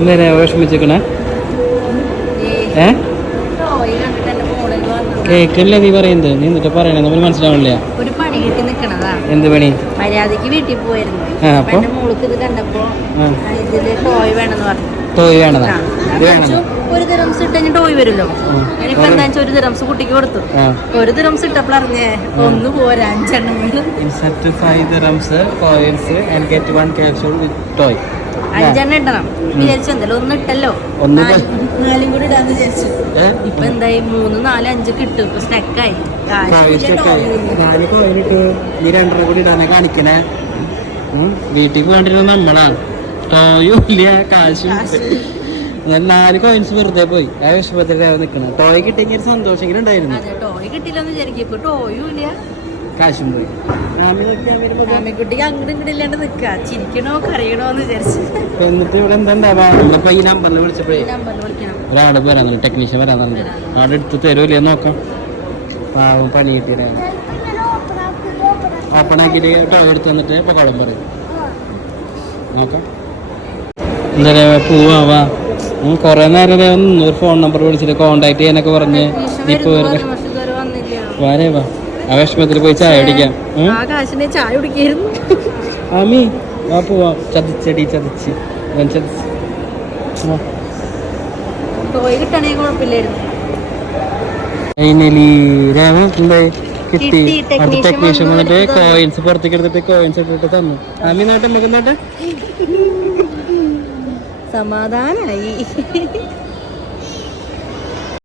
ഇന്നലെ വിഷമിച്ചിരിക്കണേ ഏ? കേക്കല്ല നീ പറയുന്നത്. നീ എന്നിട്ട് പറയണേ നമ്മൾ മനസ്സിലാവണില്ല. ഒരു പണി കിട്ടി നിക്കണതാ. എന്ത് പണി? മര്യാദയ്ക്ക് വീട്ടിൽ പോയിരുന്നു. ആ, അപ്പൊ അപ്പൊ? എന്റെ മോൾക്ക് ഇത് കണ്ടപ്പോ ആ. ഇതിൽ ടോയ് വേണമെന്ന് പറഞ്ഞു. ടോയ് വേണതാ? ആ, ഞാൻ ഇത് വേണം? വിചാരിച്ചു, ഒരു ദിറംസ് ഇട്ട് കഴിഞ്ഞ് ടോയ് വരുമല്ലോ ഇനിയിപ്പോ ഞാനിപ്പോ എന്താ വെച്ചാൽ ഒരു ദിറംസ് കുട്ടിക്ക് കൊടുത്തു. ഒരു ദിറംസ് ഇട്ടപ്പോൾ അറിഞ്ഞേ ഒന്ന് പോരാ അഞ്ചെണ്ണം. വേണം with toy. അഞ്ചെണ്ണം ഇടണം. വിചാരിച്ചു എന്തായാലും ഒന്ന് ഇട്ടല്ലോ. നാല്- കൂടി ഇടാന്ന് വിചാരിച്ചു. ഏ? ഇപ്പൊ എന്തായി? മൂന്ന് നാല് അഞ്ച് കിട്ടും. ഇപ്പൊ നീ കൂടി ഇടാനെ കാണിക്കണേ. ഉം. വീട്ടിൽ പോകണ്ടിരുന്ന നമ്മളാ ടോയും ഇല്ല കാശും ഞാൻ നാല് കോയിൻസ് വെറുതെ പോയി. ആ വിഷമത്തിലാണ് നിക്കണം. ടോയ് കിട്ടിയെങ്കിൽ സന്തോഷം ഇങ്ങനെ ഉണ്ടായിരുന്നു. ടോയ് കിട്ടില്ലെന്ന് വിചാരിക്കും. ഇപ്പൊ ടോയും ഇല്ല. കാശും പോയി ആമിക്കുട്ടിക്ക് അങ്ങോട്ടും ഇങ്ങോട്ടും ഇല്ലാണ്ട് നിക്ക. ചിരിക്കണോ കരയണോ എന്ന് വിചാരിച്ചു. ഇപ്പൊ എന്നിട്ട് ഇവിടെ എന്താ ഉണ്ടാവാ ഇന്നിപ്പോ ഈ നമ്പറിൽ വിളിച്ചപ്പോഴേ നമ്പറിൽ വിളിക്കണം. ഒരാൾ വരാൻ ടെക്നീഷ്യൻ വരാൻ പറഞ്ഞു അവിടെ എടുത്ത് തരൂലേ നോക്കാം. പാവം പണി കിട്ടിയേ ഓപ്പൺ ആക്കിയിട്ട് ടവർ എടുത്ത് വന്നിട്ട് ഇപ്പൊ കടം പറയും. നോക്കാം. എന്താ പൂവാവാ കുറെ നേരം ഒരു ഫോൺ നമ്പർ വിളിച്ചിട്ട് കോണ്ടാക്ട് ചെയ്യാനൊക്കെ പറഞ്ഞ് ഇപ്പൊ വാരേ വാ. ആ വിഷമത്തിൽ പോയി ചായ അടിക്കാം ഉം? ചായ കുടിക്കായിരുന്നു. ആമി വാ പോവാ. ചതിച്ചടി ചതിച്ച്. ഞാൻ ചതിച്ച്. കിട്ടണേ കുഴപ്പമില്ലായിരുന്നു. ഫൈനലി കിട്ടി? അടുത്ത ടെക്നീഷ്യൻ വന്നു വന്നിട്ട്. കോയിൻസ് പുറത്തേക്ക് എടുത്തിട്ട് കോയിൻസ് ഇട്ടിട്ട് തന്നു. ആമി നാട്ടെ നമുക്ക് നാട്ടെ സമാധാനായി.